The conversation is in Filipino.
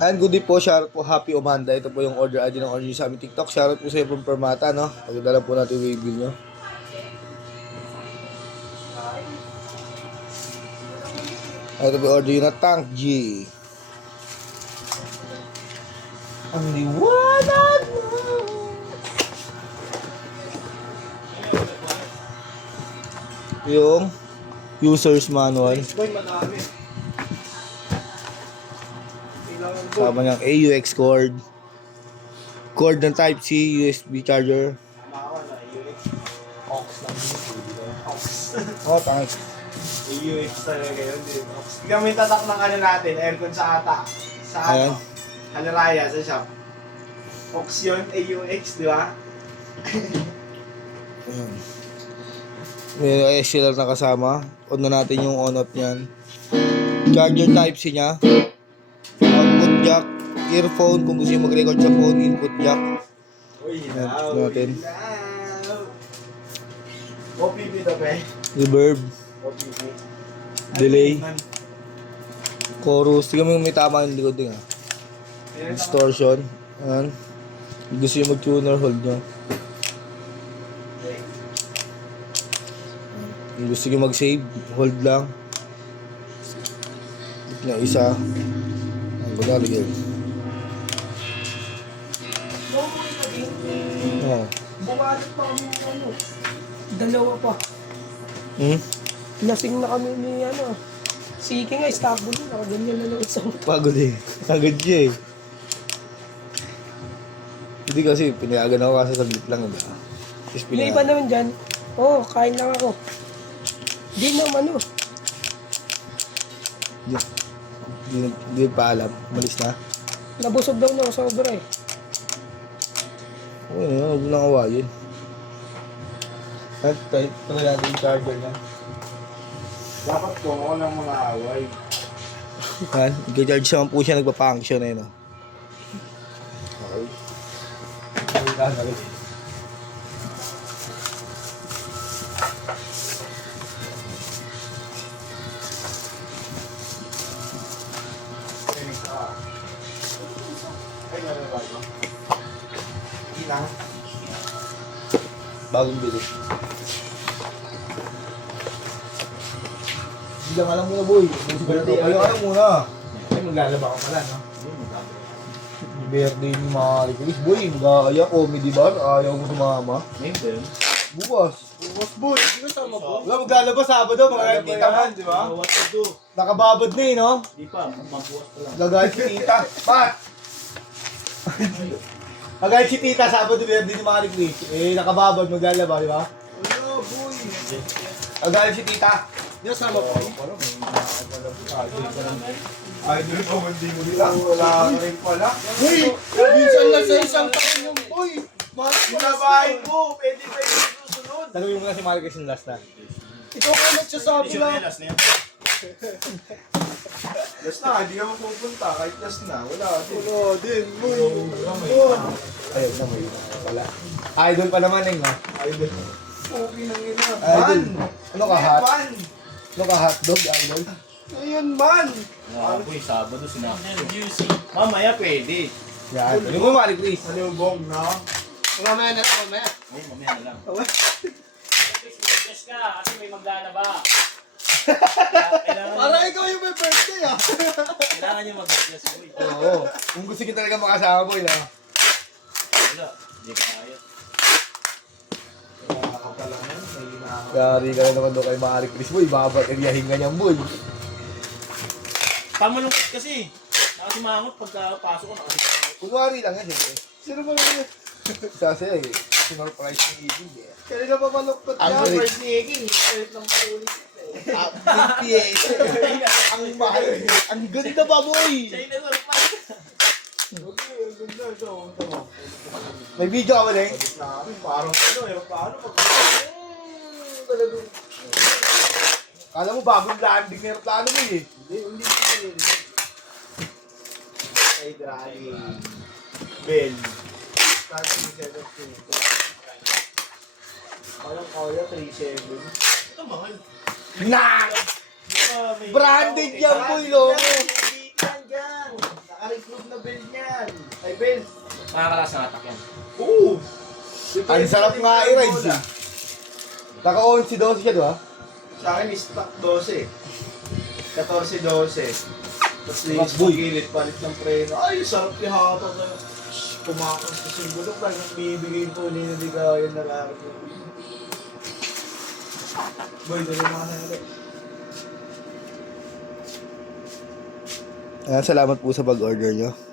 And good day po, shoutout po, happy Umanda. Ito po yung order ID ng order nyo sa aming TikTok. Shoutout po sa iyo from Permata, no? Pagdala po natin yung way bill nyo. Ito po yung order yun na Tank G. Ang liwanag mo. Yung user's manual. Sama niyang AUX cord. Cord ng Type-C, USB charger. Ox lang. Ox. Oh, thanks. AUX talaga yun, di ba? Bigyan mo yung tatak ng ano natin, aircon sa ata. Sa Ayan. ano? Halaraya sa shop. Ox yun, AUX, di ba? Ayan. May SLR na kasama. On na natin yung on-off niyan. Charger Type-C niya. Output jack. Earphone kung gusto nyo mag-record sa phone. Input jack. Uy, Ayan, natin. OPP to, pre. Reverb. OPP. Delay. Chorus. Tingnan mo yung may tama yung likod din, ha. Distortion. Ayan. Kung gusto nyo mag-tuner, hold nyo. Kung gusto nyo mag-save, hold lang. Click na isa. Ayan, magaligyan. Oo. Bumalat pa kami ng ano. Dalawa pa. Lasing na kami ni ano. Sige nga, stable na. Nakaganyan na lang isang. Pagod eh. Pagod siya eh. Hindi kasi, pinayagan ako kasi saglit lang. Diba? Tapos Yung iba naman dyan, kain lang ako. Di naman ano. Hindi pa alam. Malis na. Nabusog daw na ako sobra eh. Oo, huwag lang awayin. At kahit pala natin yung charger niya. Dapat ko, ako lang mga away. Han, nag-charge naman po siya, nagpa-function eh, no? Okay. Okay, kagalit. Ay, meron ba ito? Hindi lang. Bagong bili. Hindi lang alam muna, boy. Kayo alam muna. Ay, maglalaba ko pala, no? Birthday ni Marie Chris. Boy, mag-aaya comedy ba? Ayaw mo sumama. Ngayon, Bukas. Bukas, boy. Hindi ka sama ko. Wala, maglalabas Sabado, mga tita mo. di ba? What to do? Nakababad na eh, no? Di pa, magbukas pa lang. Lagay si tita. Pat! Lagay si tita, Sabado, birthday ni Marie Chris. Eh, nakababad, maglalaba, di ba? Ano, boy? Lagay si tita. Hindi sama ko. Idol ko, hindi mo nila. Wala ka rin pala. Uy! Minsan lang sa isang taon yung, uy! Sinabahin mo, pwede pa yung susunod. Tanungin mo nga si Marie Chris yung last na. Ikaw ka nagsasabi lang. Last na, hindi ka mapupunta. Kahit last na, wala din. Wala din, boy. Ayun na, may wala. Idol pa naman eh, no? Idol. Okay nang ina. Idol. Ano ka, hot? Man! Ano ka, hotdog, idol? Ayun, man! Ako po yung Sabado sinakit. Mamaya pwede. Yan. Tanungin mo, Marie Chris. Ano yung bong, no? Mamaya na ito, mamaya. Ay, mamaya na lang. Yes ka, kasi may maglalaba. Para ikaw yung may birthday ah. Kailangan nyo mag-adjust. Uy, Oo. Kung gusto kita talaga makasama, boy, no? wala. Hindi ka kaya. Wala ka pala nun. May hinahanap. Yari ka na naman doon kay Marie Chris, boy. Babag-eriyahin ka niyan, boy. Pamalungkot kasi. Nakasimangot pagkapasok ko nakasimangot. Kunwari lang yan, siyempre. Sino ba yun? Kasi eh, sinurprise ni Ibig eh. Kanina pa maluktot Ang niya. galing. First ni Eggy. Kahit lang paulit. Big PS. Ang mahal. Ang ganda pa, boy. Siya yung nagwarpa. Okay, ang ganda ito. Ito. May video ka ba, Deng? Namin, parang ano, paano pag... Talagang... Kala mo bagong landing na aeroplano mo eh. Hindi ko ay drying. Ben. Starting 17. Parang kaya 3.7. Ito mahal. Na! Branded yan, boy, logo. Yan, gang. Naka-recruit na Phil. Makakalas ng atak yan. Oo. Ang sarap nga i-ride siya. Naka-on si 12 siya, di ba? Sa akin, stock 12. 14-12. Tapos linis Boy. ng gilid, palit ng preno. Ay, sarap yung hatak na. Pumakas sa simbolo. Parang bibigay ko ni Naligayan na lakad mo. Boy, dali mga nalit. Salamat po sa pag-order nyo.